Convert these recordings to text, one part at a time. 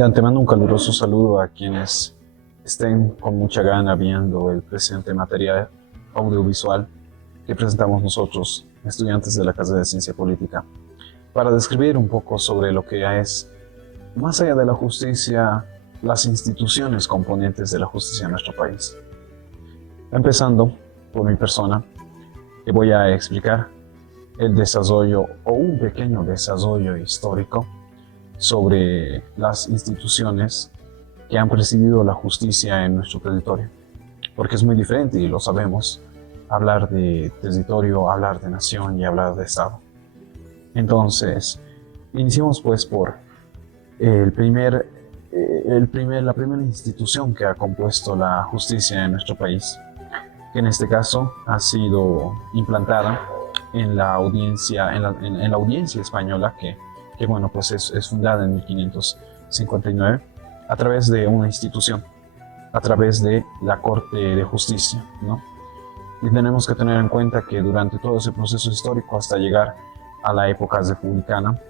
De antemano un caluroso saludo a quienes estén con mucha gana viendo el presente material audiovisual que presentamos nosotros, estudiantes de la Casa de Ciencia Política, para describir un poco sobre lo que es, más allá de la justicia, las instituciones componentes de la justicia en nuestro país. Empezando por mi persona, que voy a explicar el desarrollo o un pequeño desarrollo histórico sobre las instituciones que han presidido la justicia en nuestro territorio. Porque es muy diferente, y lo sabemos, hablar de territorio, hablar de nación y hablar de Estado. Entonces, iniciemos pues por la primera institución que ha compuesto la justicia en nuestro país, que en este caso ha sido implantada en la audiencia, en la audiencia española, que bueno, pues es fundada en 1559 a través de una institución, a través de la Corte de Justicia, ¿no? Y tenemos que tener en cuenta que durante todo ese proceso histórico hasta llegar a la época republicana,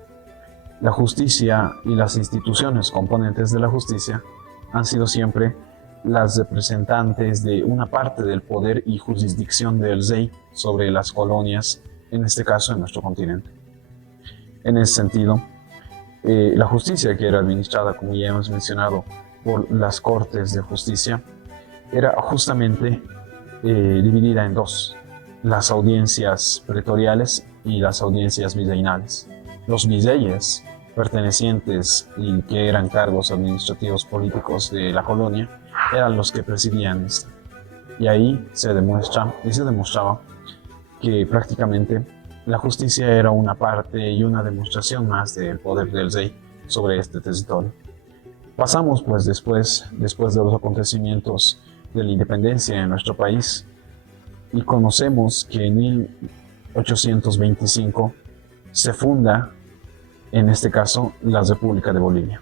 la justicia y las instituciones componentes de la justicia han sido siempre las representantes de una parte del poder y jurisdicción del rey sobre las colonias, en este caso en nuestro continente. En ese sentido, la justicia, que era administrada, como ya hemos mencionado, por las Cortes de Justicia, era justamente dividida en dos: las audiencias pretoriales y las audiencias virreinales. Los virreyes, pertenecientes y que eran cargos administrativos políticos de la colonia, eran los que presidían esta. Y ahí se demostraba que prácticamente la justicia era una parte y una demostración más del poder del rey sobre este territorio. Pasamos pues después de los acontecimientos de la independencia en nuestro país, y conocemos que en 1825 se funda, en este caso, la República de Bolivia.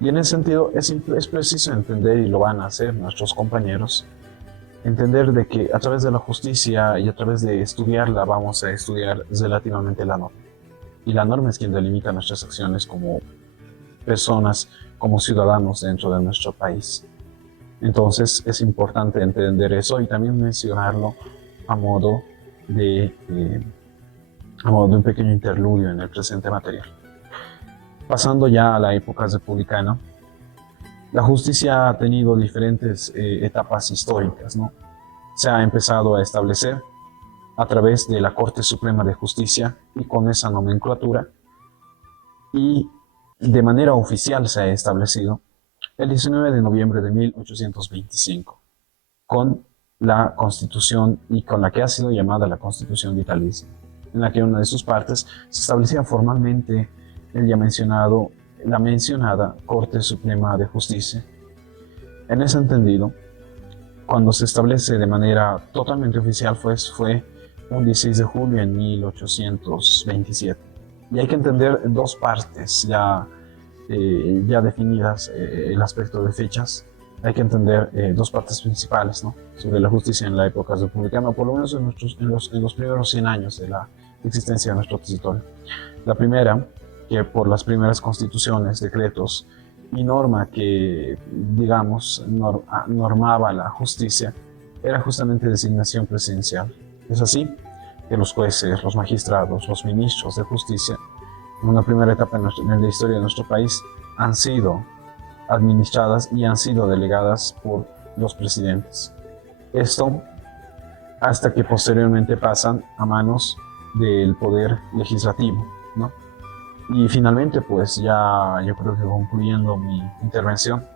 Y en ese sentido es preciso entender, y lo van a hacer nuestros compañeros, entender de que a través de la justicia y a través de estudiarla vamos a estudiar relativamente la norma. Y la norma es quien delimita nuestras acciones como personas, como ciudadanos dentro de nuestro país. Entonces es importante entender eso y también mencionarlo a modo de un pequeño interludio en el presente material. Pasando ya a la época republicana, la justicia ha tenido diferentes etapas históricas, ¿no? Se ha empezado a establecer a través de la Corte Suprema de Justicia y con esa nomenclatura, y de manera oficial se ha establecido el 19 de noviembre de 1825 con la Constitución, y con la que ha sido llamada la Constitución vitalicia, en la que una de sus partes se establecía formalmente la mencionada Corte Suprema de Justicia. En ese entendido, cuando se establece de manera totalmente oficial fue un 16 de julio en 1827. Y hay que entender dos partes ya definidas, el aspecto de fechas. Hay que entender dos partes principales, ¿no?, sobre la justicia en la época republicana, por lo menos en los primeros 100 años de la existencia de nuestro territorio. La primera, que por las primeras constituciones, decretos y norma que, digamos, normaba la justicia, era justamente designación presidencial. Es así que los jueces, los magistrados, los ministros de justicia, en una primera etapa en la historia de nuestro país, han sido administradas y han sido delegadas por los presidentes. Esto hasta que posteriormente pasan a manos del poder legislativo, ¿no? Y finalmente, pues ya yo creo que concluyendo mi intervención,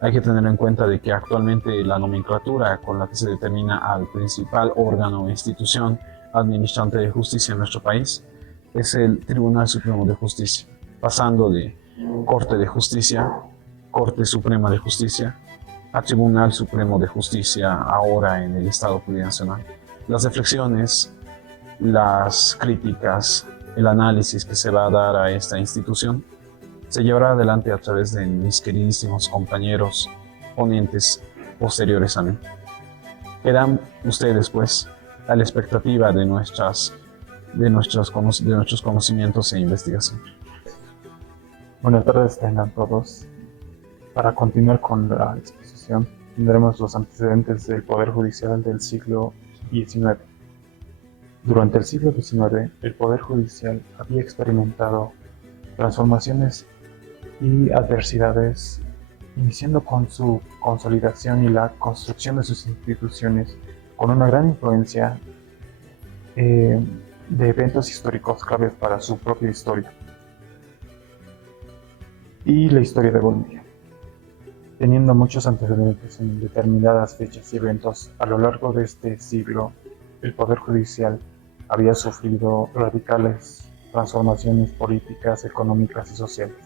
hay que tener en cuenta de que actualmente la nomenclatura con la que se determina al principal órgano o institución administrante de justicia en nuestro país es el Tribunal Supremo de Justicia, pasando de Corte de Justicia, Corte Suprema de Justicia, a Tribunal Supremo de Justicia ahora en el Estado Plurinacional. Las reflexiones, las críticas, el análisis que se va a dar a esta institución se llevará adelante a través de mis queridísimos compañeros ponentes posteriores a mí. Quedan ustedes, pues, a la expectativa de nuestros conocimientos e investigación. Buenas tardes tengan todos. Para continuar con la exposición, tendremos los antecedentes del Poder Judicial del siglo XIX. Durante el siglo XIX, el Poder Judicial había experimentado transformaciones y adversidades, iniciando con su consolidación y la construcción de sus instituciones, con una gran influencia de eventos históricos claves para su propia historia y la historia de Bolivia, teniendo muchos antecedentes en determinadas fechas y eventos. A lo largo de este siglo, el Poder Judicial había sufrido radicales transformaciones políticas, económicas y sociales,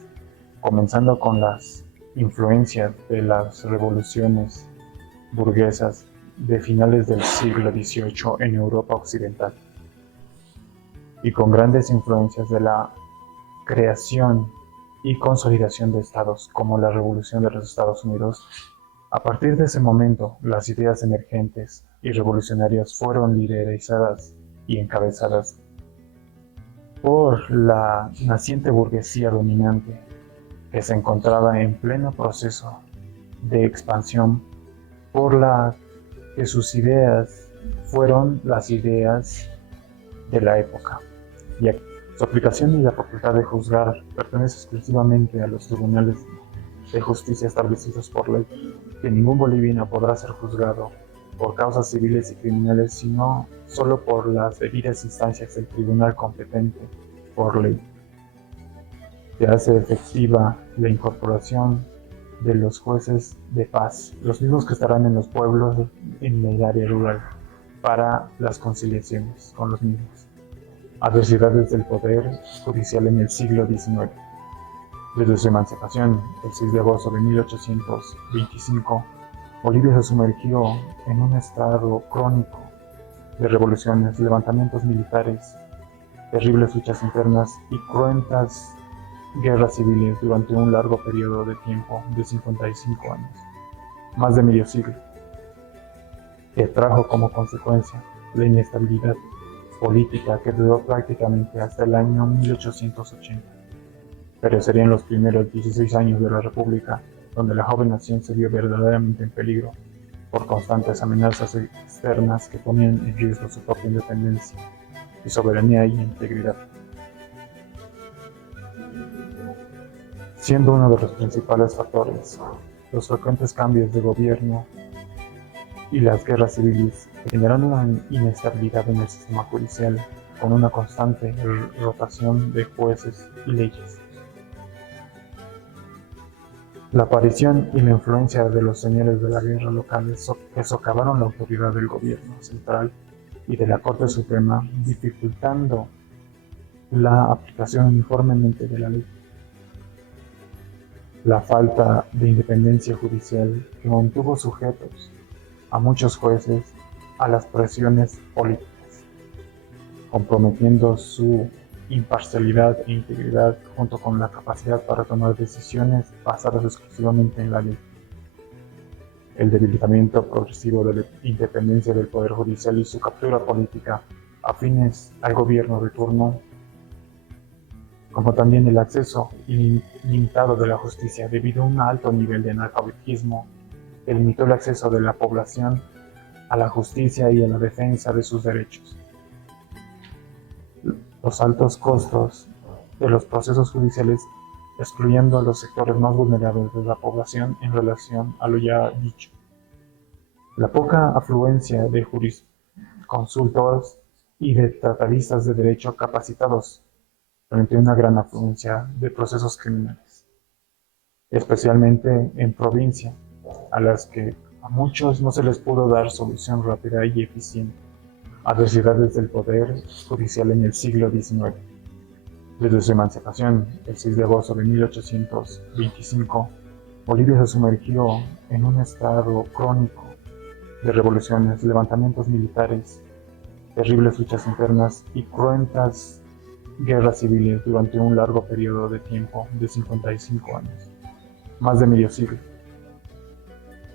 comenzando con las influencias de las revoluciones burguesas de finales del siglo XVIII en Europa Occidental, y con grandes influencias de la creación y consolidación de estados, como la Revolución de los Estados Unidos. A partir de ese momento, las ideas emergentes y revolucionarias fueron lideradas y encabezadas por la naciente burguesía dominante, que se encontraba en pleno proceso de expansión, por la que sus ideas fueron las ideas de la época, ya que su aplicación y la facultad de juzgar pertenece exclusivamente a los tribunales de justicia establecidos por ley, que ningún boliviano podrá ser juzgado por causas civiles y criminales, sino solo por las debidas instancias del tribunal competente por ley. Se hace efectiva la incorporación de los jueces de paz, los mismos que estarán en los pueblos en el área rural, para las conciliaciones con los mismos. Adversidades del Poder Judicial en el siglo XIX. Desde su emancipación, el 6 de agosto de 1825, Bolivia se sumergió en un estado crónico de revoluciones, levantamientos militares, terribles luchas internas y cruentas guerras civiles durante un largo periodo de tiempo de 55 años, más de medio siglo, que trajo como consecuencia la inestabilidad política que duró prácticamente hasta el año 1880. Pero serían los primeros 16 años de la República donde la joven nación se vio verdaderamente en peligro por constantes amenazas externas que ponían en riesgo su propia independencia y soberanía y integridad, siendo uno de los principales factores los frecuentes cambios de gobierno y las guerras civiles, generando una inestabilidad en el sistema judicial con una constante rotación de jueces y leyes. La aparición y la influencia de los señores de la guerra locales que socavaron la autoridad del gobierno central y de la Corte Suprema, dificultando la aplicación uniformemente de la ley. La falta de independencia judicial, que mantuvo sujetos a muchos jueces a las presiones políticas, comprometiendo su imparcialidad e integridad junto con la capacidad para tomar decisiones basadas exclusivamente en la ley. El debilitamiento progresivo de la independencia del Poder Judicial y su captura política afines al gobierno de turno, como también el acceso ilimitado de la justicia debido a un alto nivel de analfabetismo que limitó el acceso de la población a la justicia y a la defensa de sus derechos. Los altos costos de los procesos judiciales, excluyendo a los sectores más vulnerables de la población en relación a lo ya dicho. La poca afluencia de jurisconsultores y de tratadistas de derecho capacitados frente a una gran afluencia de procesos criminales, especialmente en provincia, a las que a muchos no se les pudo dar solución rápida y eficiente. Adversidades del Poder Judicial en el siglo XIX. Desde su emancipación, el 6 de agosto de 1825, Bolivia se sumergió en un estado crónico de revoluciones, levantamientos militares, terribles luchas internas y cruentas guerras civiles durante un largo periodo de tiempo de 55 años, más de medio siglo,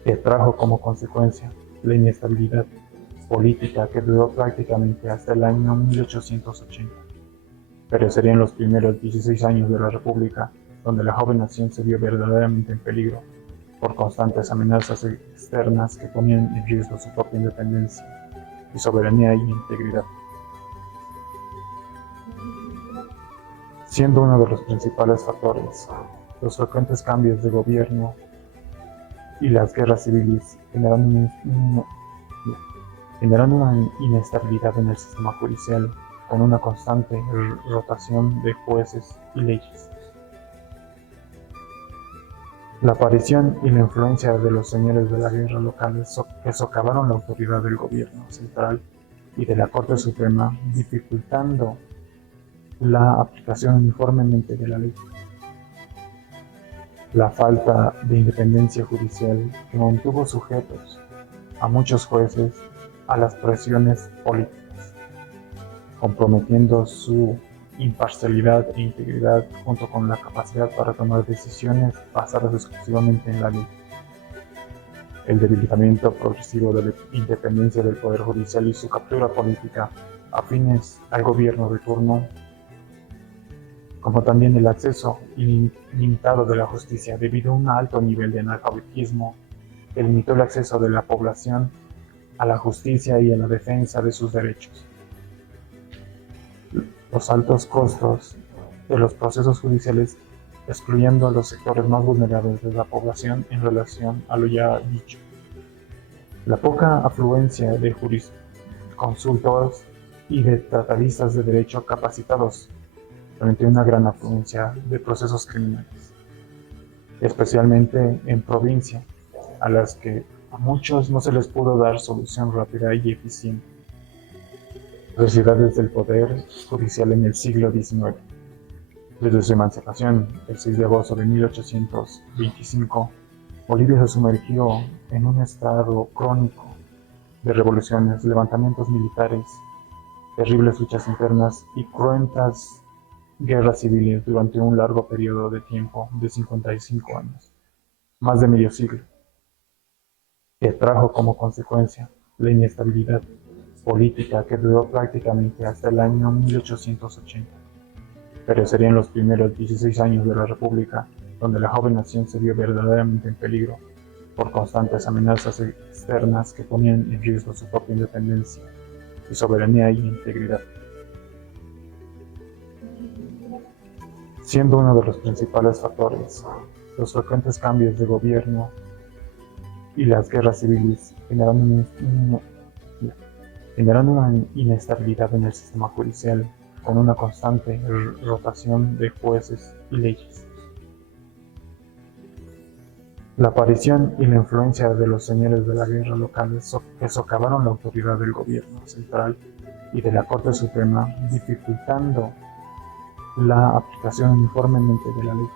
que trajo como consecuencia la inestabilidad política que duró prácticamente hasta el año 1880. Pero serían los primeros 16 años de la República donde la joven nación se vio verdaderamente en peligro por constantes amenazas externas que ponían en riesgo su propia independencia y soberanía y integridad. Siendo uno de los principales factores, los frecuentes cambios de gobierno y las guerras civiles generando una inestabilidad en el sistema judicial con una constante rotación de jueces y leyes. La aparición y la influencia de los señores de la guerra locales que socavaron la autoridad del gobierno central y de la Corte Suprema, dificultando la aplicación uniformemente de la ley. La falta de independencia judicial que mantuvo sujetos a muchos jueces a las presiones políticas, comprometiendo su imparcialidad e integridad junto con la capacidad para tomar decisiones basadas exclusivamente en la ley. El debilitamiento progresivo de la independencia del Poder Judicial y su captura política afines al gobierno de turno, como también el acceso ilimitado de la justicia debido a un alto nivel de analfabetismo que limitó el acceso de la población a la justicia y a la defensa de sus derechos. Los altos costos de los procesos judiciales excluyendo a los sectores más vulnerables de la población en relación a lo ya dicho. La poca afluencia de jurisconsultos y de tratadistas de derecho capacitados frente a una gran afluencia de procesos criminales, especialmente en provincia, a las que a muchos no se les pudo dar solución rápida y eficiente. Sociedades del poder judicial en el siglo XIX. Desde su emancipación, el 6 de agosto de 1825, Bolivia se sumergió en un estado crónico de revoluciones, levantamientos militares, terribles luchas internas y cruentas guerras civiles durante un largo periodo de tiempo de 55 años, más de medio siglo, que trajo como consecuencia la inestabilidad política que duró prácticamente hasta el año 1880. Pero serían los primeros 16 años de la República donde la joven nación se vio verdaderamente en peligro por constantes amenazas externas que ponían en riesgo su propia independencia y soberanía y integridad. Siendo uno de los principales factores, los frecuentes cambios de gobierno y las guerras civiles generando una inestabilidad en el sistema judicial con una constante rotación de jueces y leyes. La aparición y la influencia de los señores de la guerra locales que socavaron la autoridad del gobierno central y de la Corte Suprema, dificultando la aplicación uniformemente de la ley.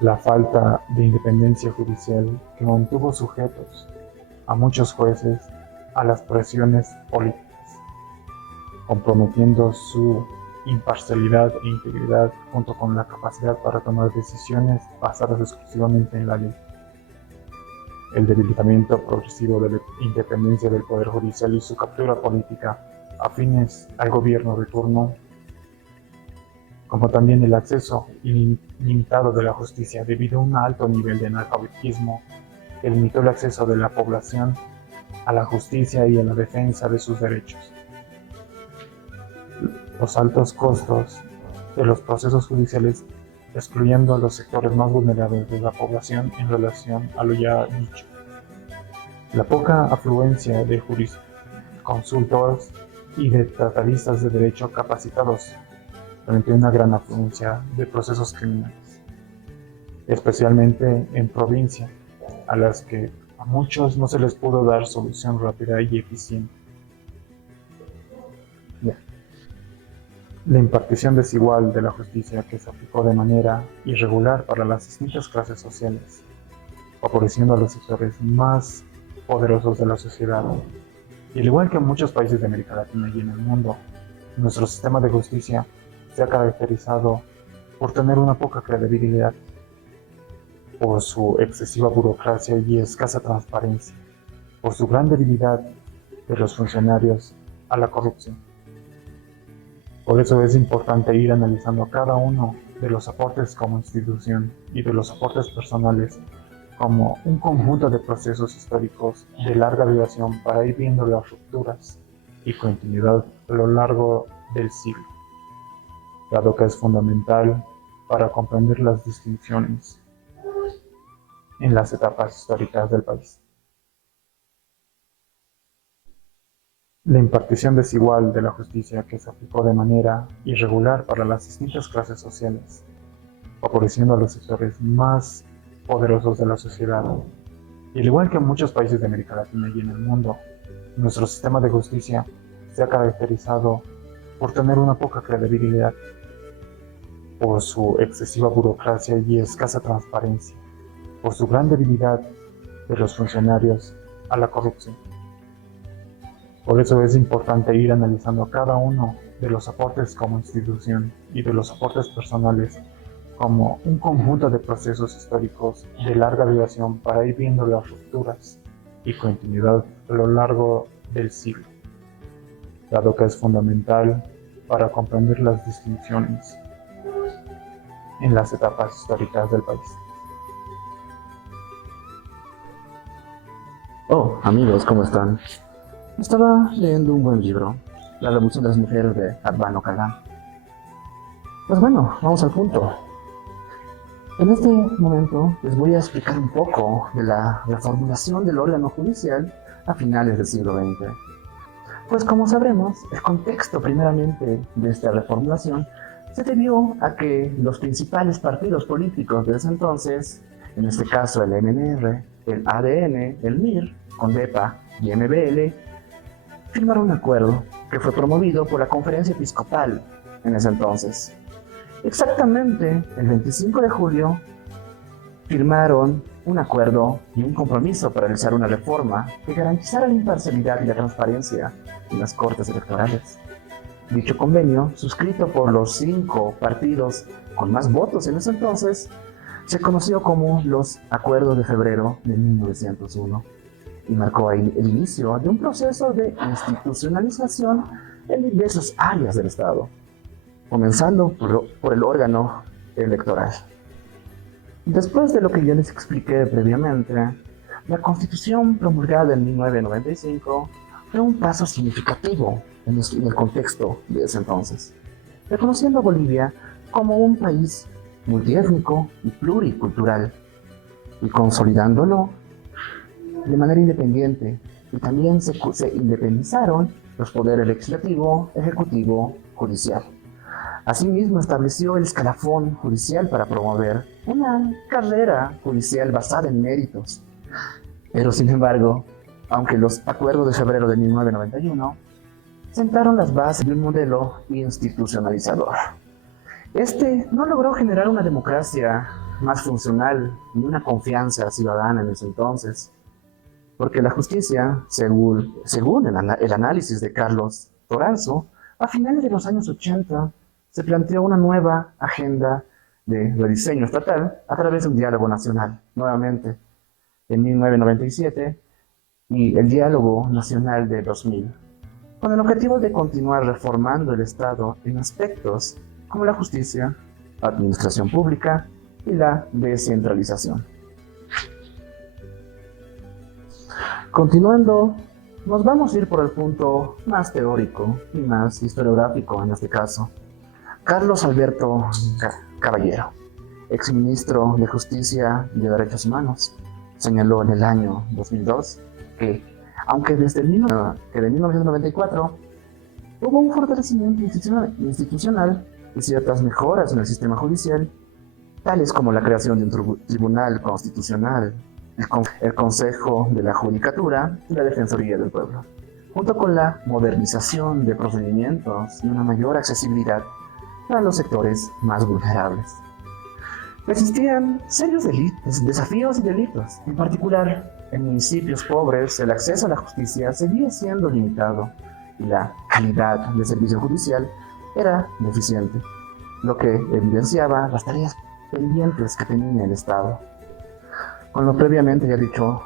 La falta de independencia judicial que mantuvo sujetos a muchos jueces a las presiones políticas, comprometiendo su imparcialidad e integridad junto con la capacidad para tomar decisiones basadas exclusivamente en la ley. El debilitamiento progresivo de la independencia del Poder Judicial y su captura política afines al gobierno de turno, como también el acceso ilimitado de la justicia debido a un alto nivel de analfabetismo que limitó el acceso de la población a la justicia y a la defensa de sus derechos. Los altos costos de los procesos judiciales excluyendo a los sectores más vulnerables de la población en relación a lo ya dicho. La poca afluencia de jurisconsultos y de tratadistas de derecho capacitados frente a una gran afluencia de procesos criminales, especialmente en provincia, a las que a muchos no se les pudo dar solución rápida y eficiente. La impartición desigual de la justicia que se aplicó de manera irregular para las distintas clases sociales, favoreciendo a los sectores más poderosos de la sociedad. Y al igual que en muchos países de América Latina y en el mundo, nuestro sistema de justicia se ha caracterizado por tener una poca credibilidad, por su excesiva burocracia y escasa transparencia, por su gran debilidad de los funcionarios a la corrupción. Por eso es importante ir analizando cada uno de los aportes como institución y de los aportes personales como un conjunto de procesos históricos de larga duración para ir viendo las rupturas y continuidad a lo largo del siglo, dado que es fundamental para comprender las distinciones en las etapas históricas del país. La impartición desigual de la justicia que se aplicó de manera irregular para las distintas clases sociales, favoreciendo a los sectores más poderosos de la sociedad. Y al igual que en muchos países de América Latina y en el mundo, nuestro sistema de justicia se ha caracterizado por tener una poca credibilidad, por su excesiva burocracia y escasa transparencia, por su gran debilidad de los funcionarios a la corrupción. Por eso es importante ir analizando cada uno de los aportes como institución y de los aportes personales como un conjunto de procesos históricos de larga duración para ir viendo las rupturas y continuidad a lo largo del siglo, dado que es fundamental para comprender las distinciones en las etapas históricas del país. Oh, amigos, ¿cómo están? Estaba leyendo un buen libro, La Revolución de las Mujeres de Albano Calam. Pues bueno, vamos al punto. En este momento les voy a explicar un poco de la reformulación del órgano judicial a finales del siglo XX. Pues como sabremos, el contexto primeramente de esta reformulación se debió a que los principales partidos políticos de ese entonces, en este caso el MNR, el ADN, el MIR, CONDEPA y MBL, firmaron un acuerdo que fue promovido por la Conferencia Episcopal en ese entonces. Exactamente el 25 de julio firmaron un acuerdo y un compromiso para realizar una reforma que garantizara la imparcialidad y la transparencia en las cortes electorales. Dicho convenio, suscrito por los 5 partidos con más votos en ese entonces, se conoció como los Acuerdos de Febrero de 1901 y marcó ahí el inicio de un proceso de institucionalización en diversas áreas del Estado, comenzando por el órgano electoral. Después de lo que ya les expliqué previamente, la Constitución promulgada en 1995 fue un paso significativo en el contexto de ese entonces, reconociendo a Bolivia como un país multiétnico y pluricultural, y consolidándolo de manera independiente, y también se independizaron los poderes legislativo, ejecutivo, judicial. Asimismo, estableció el escalafón judicial para promover una carrera judicial basada en méritos. Pero, sin embargo, aunque los acuerdos de febrero de 1991 sentaron las bases de un modelo institucionalizador, este no logró generar una democracia más funcional ni una confianza ciudadana en ese entonces, porque la justicia, según el análisis de Carlos Toranzo, a finales de los años 80 se planteó una nueva agenda de rediseño estatal a través de un diálogo nacional, nuevamente en 1997, y el diálogo nacional de 2000, con el objetivo de continuar reformando el Estado en aspectos como la justicia, administración pública y la descentralización. Continuando, nos vamos a ir por el punto más teórico y más historiográfico en este caso. Carlos Alberto Caballero, exministro de Justicia y de Derechos Humanos, señaló en el año 2002 que, aunque desde 1994 hubo un fortalecimiento institucional y ciertas mejoras en el sistema judicial, tales como la creación de un tribunal constitucional, el Consejo de la Judicatura y la Defensoría del Pueblo, junto con la modernización de procedimientos y una mayor accesibilidad para los sectores más vulnerables. Existían serios desafíos y delitos. En particular, en municipios pobres, el acceso a la justicia seguía siendo limitado y la calidad del servicio judicial era deficiente, lo que evidenciaba las tareas pendientes que tenía el Estado. Con lo previamente ya dicho,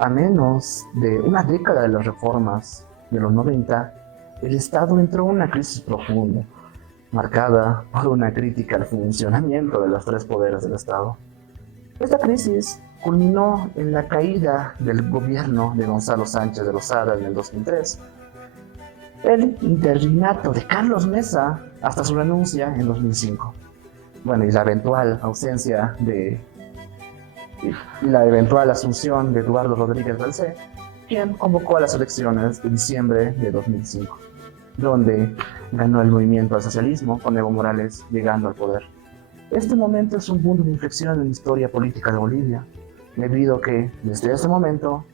a menos de una década de las reformas de los 90, el Estado entró en una crisis profunda, marcada por una crítica al funcionamiento de los tres poderes del Estado. Esta crisis culminó en la caída del gobierno de Gonzalo Sánchez de Lozada en el 2003, el interinato de Carlos Mesa hasta su renuncia en 2005. Bueno, y la eventual asunción de Eduardo Rodríguez Balcé, quien convocó a las elecciones de diciembre de 2005, donde ganó el movimiento al socialismo con Evo Morales llegando al poder. Este momento es un punto de inflexión en la historia política de Bolivia, debido a que desde ese momento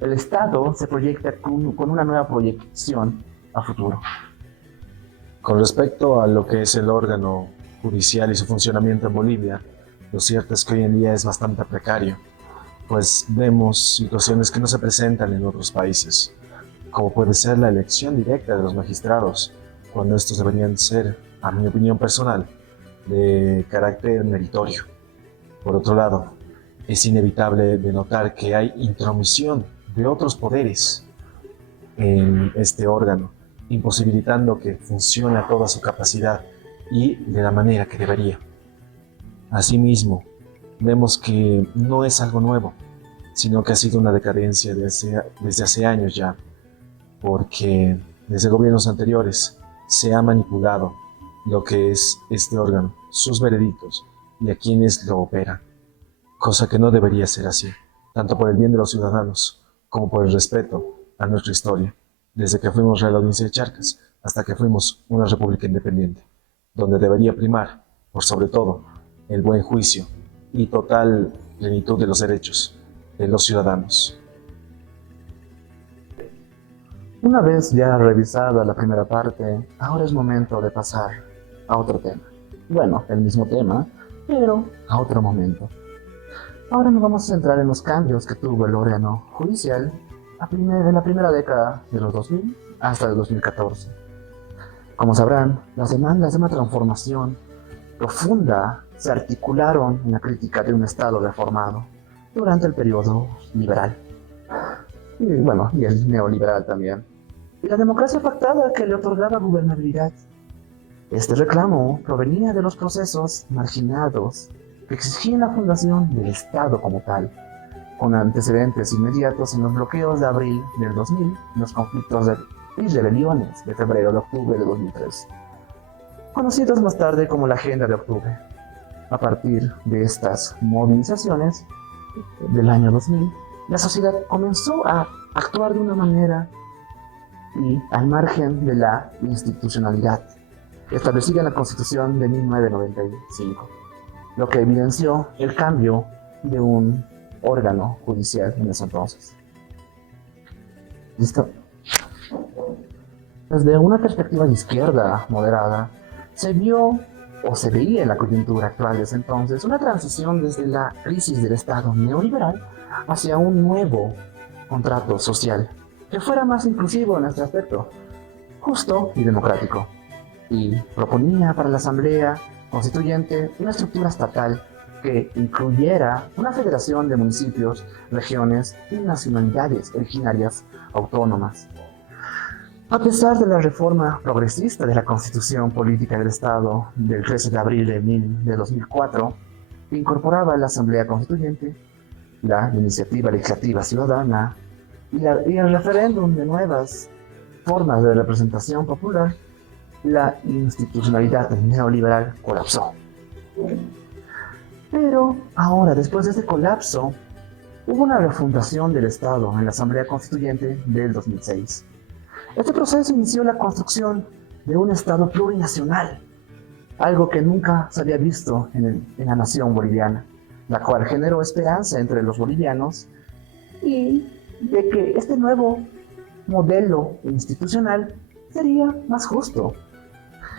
el Estado se proyecta con una nueva proyección a futuro. Con respecto a lo que es el órgano judicial y su funcionamiento en Bolivia, lo cierto es que hoy en día es bastante precario, pues vemos situaciones que no se presentan en otros países, como puede ser la elección directa de los magistrados, cuando estos deberían ser, a mi opinión personal, de carácter meritorio. Por otro lado, es inevitable de notar que hay intromisión de otros poderes en este órgano, imposibilitando que funcione a toda su capacidad y de la manera que debería. Asimismo, vemos que no es algo nuevo, sino que ha sido una decadencia desde hace años ya, porque desde gobiernos anteriores se ha manipulado lo que es este órgano, sus veredictos y a quienes lo operan, cosa que no debería ser así, tanto por el bien de los ciudadanos como por el respeto a nuestra historia, desde que fuimos Real Audiencia de Charcas hasta que fuimos una república independiente, donde debería primar, por sobre todo, el buen juicio y total plenitud de los derechos de los ciudadanos. Una vez ya revisada la primera parte, ahora es momento de pasar a otro tema. Bueno, el mismo tema, pero a otro momento. Ahora nos vamos a centrar en los cambios que tuvo el órgano judicial en la primera década de los 2000 hasta el 2014. Como sabrán, las demandas de una transformación profunda se articularon en la crítica de un Estado reformado durante el periodo liberal. Y el neoliberal también. Y la democracia pactada que le otorgaba gobernabilidad. Este reclamo provenía de los procesos marginados que exigían la fundación del Estado como tal, con antecedentes inmediatos en los bloqueos de abril del 2000 y los conflictos y rebeliones de febrero y octubre de 2003, conocidos más tarde como la Agenda de Octubre. A partir de estas movilizaciones del año 2000, la sociedad comenzó a actuar de una manera y al margen de la institucionalidad establecida en la Constitución de 1995, lo que evidenció el cambio de un órgano judicial en ese entonces. ¿Listo? Desde una perspectiva de izquierda moderada, se veía en la coyuntura actual de ese entonces una transición desde la crisis del Estado neoliberal hacia un nuevo contrato social que fuera más inclusivo en este aspecto, justo y democrático, y proponía para la Asamblea Constituyente una estructura estatal que incluyera una federación de municipios, regiones y nacionalidades originarias autónomas. A pesar de la reforma progresista de la Constitución Política del Estado del 13 de abril de 2004, que incorporaba a la Asamblea Constituyente, la iniciativa legislativa ciudadana y el referéndum de nuevas formas de representación popular, la institucionalidad neoliberal colapsó. Pero ahora, después de este colapso, hubo una refundación del Estado en la Asamblea Constituyente del 2006. Este proceso inició la construcción de un Estado plurinacional, algo que nunca se había visto en la nación boliviana, la cual generó esperanza entre los bolivianos y de que este nuevo modelo institucional sería más justo.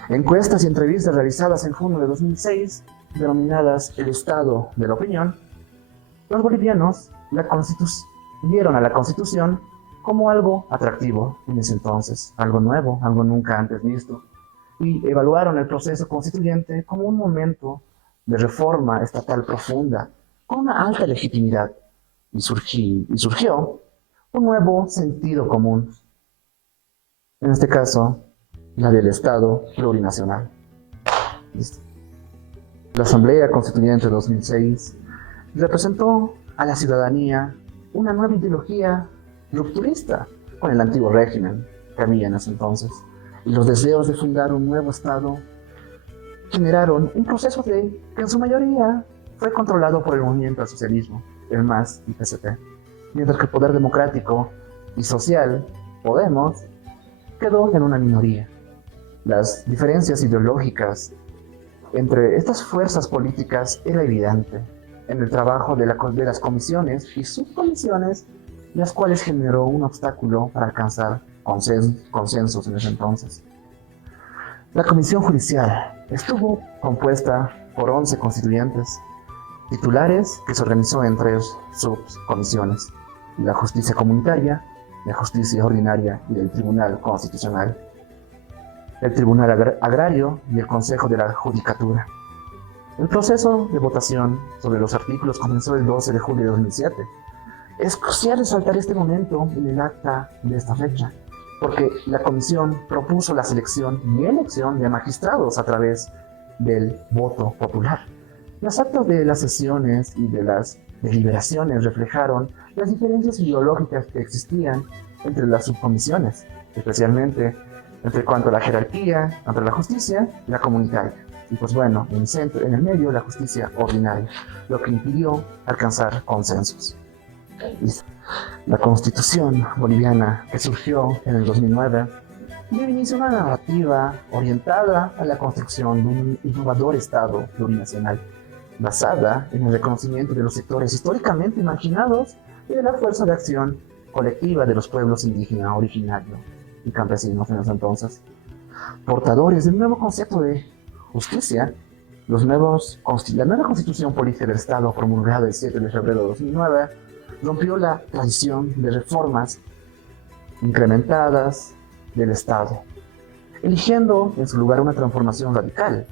Encuestas y entrevistas realizadas en junio de 2006, denominadas el Estado de la Opinión, los bolivianos vieron a la Constitución como algo atractivo en ese entonces, algo nuevo, algo nunca antes visto, y evaluaron el proceso constituyente como un momento de reforma estatal profunda, con una alta legitimidad, y surgió un nuevo sentido común. En este caso, la del Estado plurinacional. Listo. La Asamblea Constituyente de 2006 representó a la ciudadanía una nueva ideología rupturista con el antiguo régimen que había en ese entonces, y los deseos de fundar un nuevo Estado generaron un proceso que en su mayoría fue controlado por el movimiento al socialismo, el MAS y PSP, mientras que el poder democrático y social, Podemos, quedó en una minoría. Las diferencias ideológicas entre estas fuerzas políticas era evidente en el trabajo de las comisiones y subcomisiones, las cuales generó un obstáculo para alcanzar consensos en ese entonces. La Comisión Judicial estuvo compuesta por 11 constituyentes titulares que se organizó en 3 subcomisiones: la Justicia Comunitaria, la Justicia Ordinaria y el Tribunal Constitucional, el Tribunal Agrario y el Consejo de la Judicatura. El proceso de votación sobre los artículos comenzó el 12 de julio de 2007. Es crucial resaltar este momento en el acta de esta fecha, porque la comisión propuso la selección y elección de magistrados a través del voto popular. Las actas de las sesiones y de las deliberaciones reflejaron las diferencias ideológicas que existían entre las subcomisiones, especialmente entre cuanto a la jerarquía entre la justicia y la comunitaria. Y pues bueno, en el medio la justicia ordinaria, lo que impidió alcanzar consensos. La Constitución boliviana, que surgió en el 2009, dio inicio a una narrativa orientada a la construcción de un innovador Estado plurinacional, basada en el reconocimiento de los sectores históricamente marginados y de la fuerza de acción colectiva de los pueblos indígenas originarios y campesinos en ese entonces. Portadores del nuevo concepto de justicia, la nueva Constitución Política del Estado, promulgada el 7 de febrero de 2009, rompió la tradición de reformas incrementadas del Estado, eligiendo en su lugar una transformación radical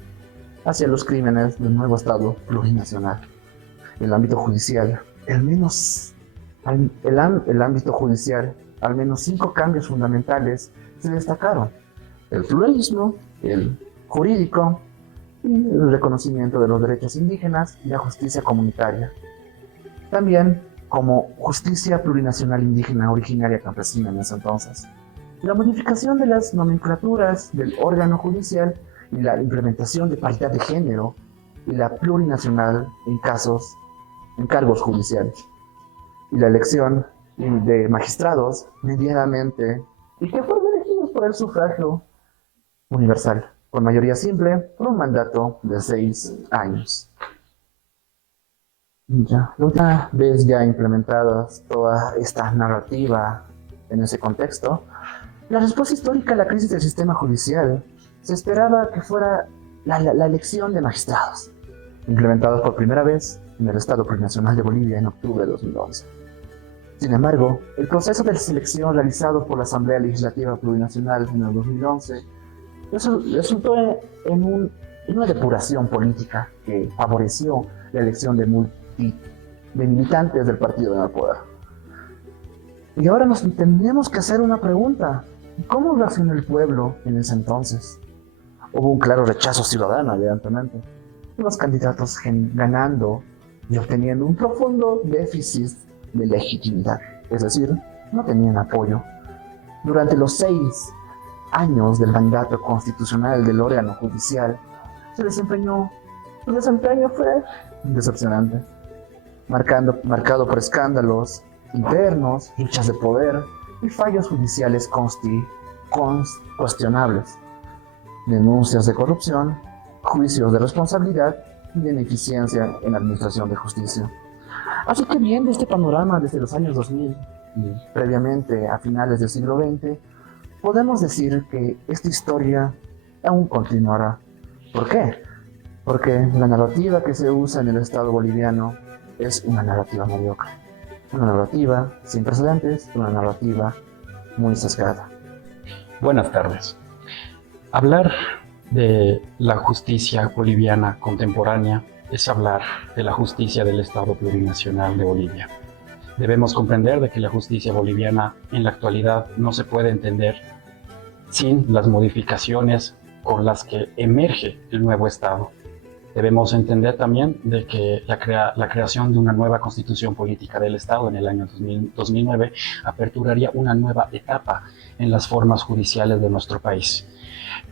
hacia los crímenes del nuevo Estado plurinacional. En el ámbito judicial, al menos 5 cambios fundamentales se destacaron: el pluralismo, el jurídico y el reconocimiento de los derechos indígenas y la justicia comunitaria. También como justicia plurinacional indígena originaria campesina en ese entonces. La modificación de las nomenclaturas del órgano judicial y la implementación de paridad de género y la plurinacional en cargos judiciales. Y la elección de magistrados medianamente y que fueron elegidos por el sufragio universal, con mayoría simple, por un mandato de 6 años. Una vez ya implementadas toda esta narrativa en ese contexto, la respuesta histórica a la crisis del sistema judicial se esperaba que fuera la elección de magistrados, implementados por primera vez en el Estado Plurinacional de Bolivia en octubre de 2011. Sin embargo, el proceso de selección realizado por la Asamblea Legislativa Plurinacional en el 2011 resultó en una depuración política que favoreció la elección de militantes del partido en el poder. Y ahora nos tenemos que hacer una pregunta: ¿cómo reaccionó el pueblo en ese entonces? Hubo un claro rechazo ciudadano, evidentemente, los candidatos ganando y obteniendo un profundo déficit de legitimidad, es decir, no tenían apoyo. Durante los 6 años del mandato constitucional del órgano judicial, su desempeño fue decepcionante, marcado por escándalos internos, luchas de poder y fallos judiciales cuestionables, denuncias de corrupción, juicios de responsabilidad y de ineficiencia en la administración de justicia. Así que viendo este panorama desde los años 2000 y previamente a finales del siglo XX, podemos decir que esta historia aún continuará. ¿Por qué? Porque la narrativa que se usa en el Estado boliviano es una narrativa mediocre, una narrativa sin precedentes, una narrativa muy sesgada. Buenas tardes. Hablar de la justicia boliviana contemporánea es hablar de la justicia del Estado Plurinacional de Bolivia. Debemos comprender de que la justicia boliviana en la actualidad no se puede entender sin las modificaciones con las que emerge el nuevo Estado. Debemos entender también de que la creación de una nueva constitución política del Estado en el año 2009 aperturaría una nueva etapa en las formas judiciales de nuestro país.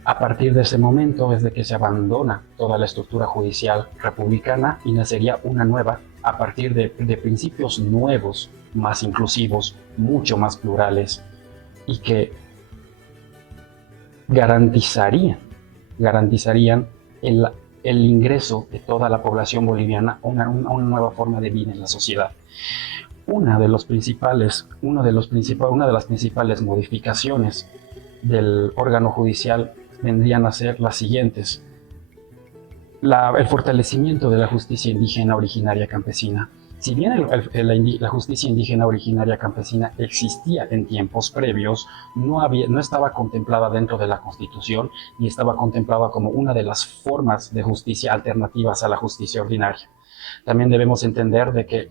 A partir de ese momento es de que se abandona toda la estructura judicial republicana y nacería una nueva a partir de principios nuevos, más inclusivos, mucho más plurales y que garantizarían el ingreso de toda la población boliviana a una nueva forma de vida en la sociedad. Una de las principales modificaciones del órgano judicial vendrían a ser las siguientes. El fortalecimiento de la justicia indígena originaria campesina. Si bien la justicia indígena originaria campesina existía en tiempos previos, no estaba contemplada dentro de la Constitución y estaba contemplada como una de las formas de justicia alternativas a la justicia ordinaria. También debemos entender de que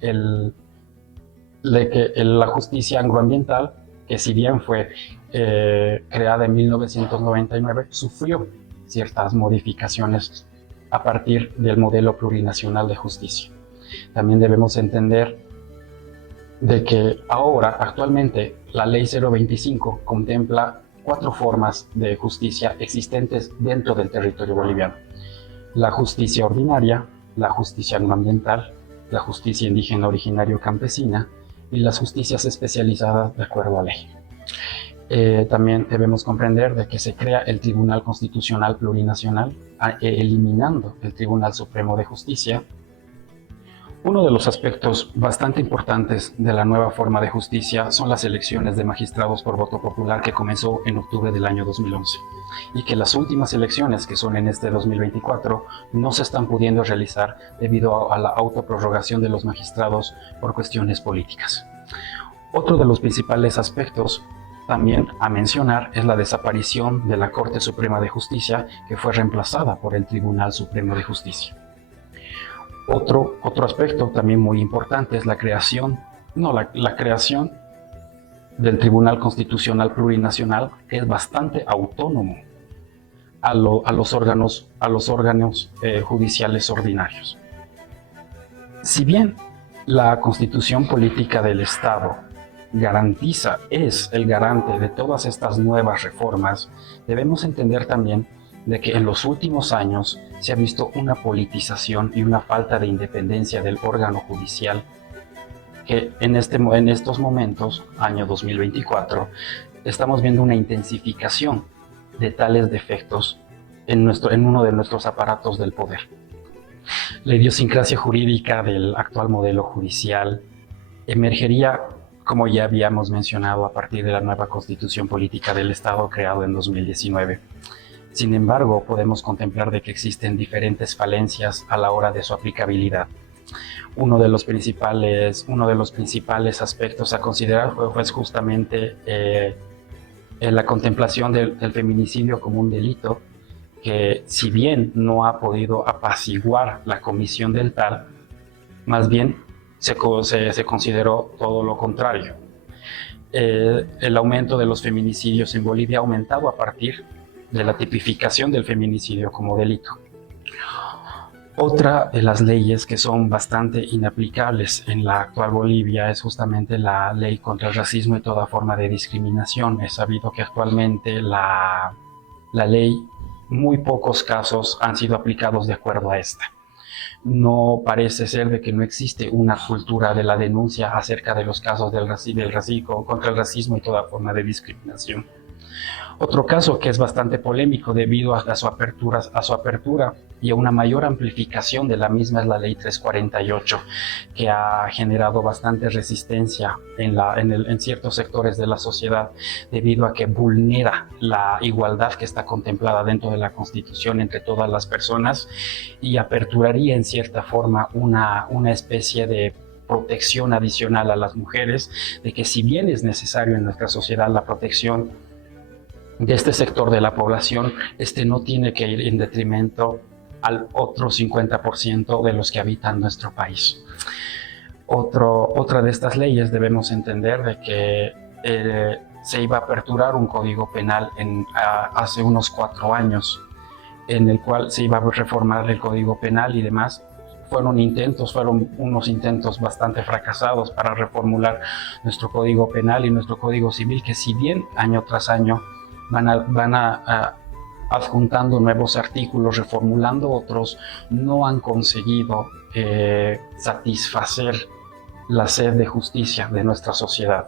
la justicia agroambiental, que si bien fue creada en 1999, sufrió ciertas modificaciones a partir del modelo plurinacional de justicia. También debemos entender de que actualmente, la Ley 025 contempla 4 formas de justicia existentes dentro del territorio boliviano: la justicia ordinaria, la justicia agroambiental, la justicia indígena originario campesina y las justicias especializadas de acuerdo a ley. También debemos comprender de que se crea el Tribunal Constitucional Plurinacional, eliminando el Tribunal Supremo de Justicia. Uno de los aspectos bastante importantes de la nueva forma de justicia son las elecciones de magistrados por voto popular, que comenzó en octubre del año 2011 y que las últimas elecciones, que son en este 2024, no se están pudiendo realizar debido a la autoprorrogación de los magistrados por cuestiones políticas. Otro de los principales aspectos también a mencionar es la desaparición de la Corte Suprema de Justicia, que fue reemplazada por el Tribunal Supremo de Justicia. Otro aspecto también muy importante es la creación del Tribunal Constitucional Plurinacional, que es bastante autónomo a los órganos judiciales ordinarios. Si bien la Constitución Política del Estado es el garante de todas estas nuevas reformas, debemos entender también de que en los últimos años se ha visto una politización y una falta de independencia del órgano judicial, que en estos momentos, año 2024, estamos viendo una intensificación de tales defectos en uno de nuestros aparatos del poder. La idiosincrasia jurídica del actual modelo judicial emergería, como ya habíamos mencionado, a partir de la nueva Constitución Política del Estado creado en 2019. Sin embargo, podemos contemplar de que existen diferentes falencias a la hora de su aplicabilidad. Uno de los principales aspectos a considerar fue justamente la contemplación del feminicidio como un delito, que si bien no ha podido apaciguar la comisión del tal, más bien se consideró todo lo contrario. El aumento de los feminicidios en Bolivia ha aumentado a partir de la tipificación del feminicidio como delito. Otra de las leyes que son bastante inaplicables en la actual Bolivia es justamente la ley contra el racismo y toda forma de discriminación. Es sabido que actualmente la ley, muy pocos casos han sido aplicados de acuerdo a esta. No parece ser de que no existe una cultura de la denuncia acerca de los casos del racismo, contra el racismo y toda forma de discriminación. Otro caso que es bastante polémico debido a su apertura y a una mayor amplificación de la misma es la Ley 348, que ha generado bastante resistencia en ciertos sectores de la sociedad, debido a que vulnera la igualdad que está contemplada dentro de la Constitución entre todas las personas y aperturaría en cierta forma una especie de protección adicional a las mujeres, de que si bien es necesario en nuestra sociedad la protección de este sector de la población, no tiene que ir en detrimento al otro 50% de los que habitan nuestro país. Otra de estas leyes debemos entender de que se iba a aperturar un código penal hace unos 4 años, en el cual se iba a reformar el código penal y demás. Fueron unos intentos bastante fracasados para reformular nuestro código penal y nuestro código civil, que si bien año tras año van adjuntando nuevos artículos, reformulando otros, no han conseguido satisfacer la sed de justicia de nuestra sociedad.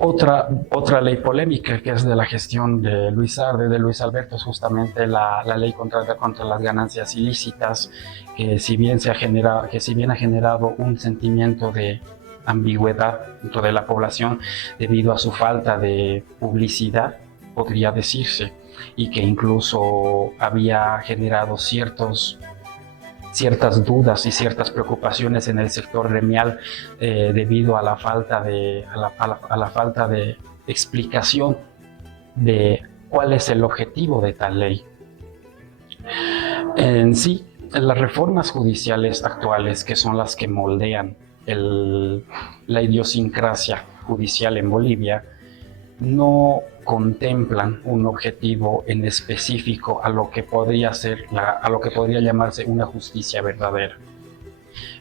Otra ley polémica que es de la gestión de Luis Alberto, es justamente la ley contra las ganancias ilícitas, que si bien ha generado un sentimiento de ambigüedad dentro de la población debido a su falta de publicidad, podría decirse, y que incluso había generado ciertas dudas y ciertas preocupaciones en el sector gremial debido a la falta de explicación de cuál es el objetivo de tal ley. En sí, las reformas judiciales actuales, que son las que moldean la idiosincrasia judicial en Bolivia, no contemplan un objetivo en específico a lo que podría llamarse una justicia verdadera.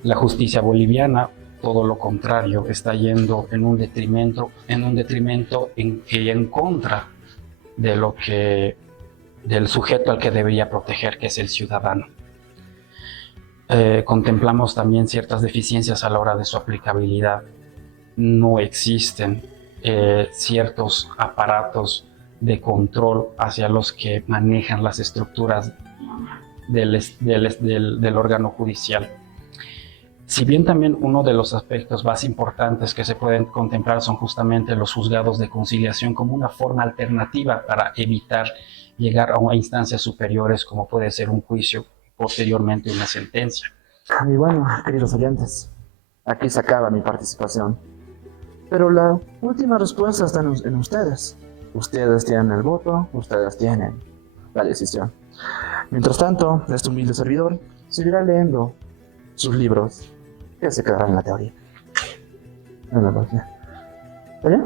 La justicia boliviana, todo lo contrario, está yendo en un detrimento en contra del sujeto al que debería proteger, que es el ciudadano. Contemplamos también ciertas deficiencias a la hora de su aplicabilidad. No existen ciertos aparatos de control hacia los que manejan las estructuras del órgano judicial. Si bien también uno de los aspectos más importantes que se pueden contemplar son justamente los juzgados de conciliación como una forma alternativa para evitar llegar a instancias superiores, como puede ser un juicio y posteriormente una sentencia. Y bueno, queridos oyentes, aquí se acaba mi participación. Pero la última respuesta está en ustedes. Ustedes tienen el voto, ustedes tienen la decisión. Mientras tanto, este humilde servidor seguirá leyendo sus libros que se quedarán en la teoría. ¿Está bien?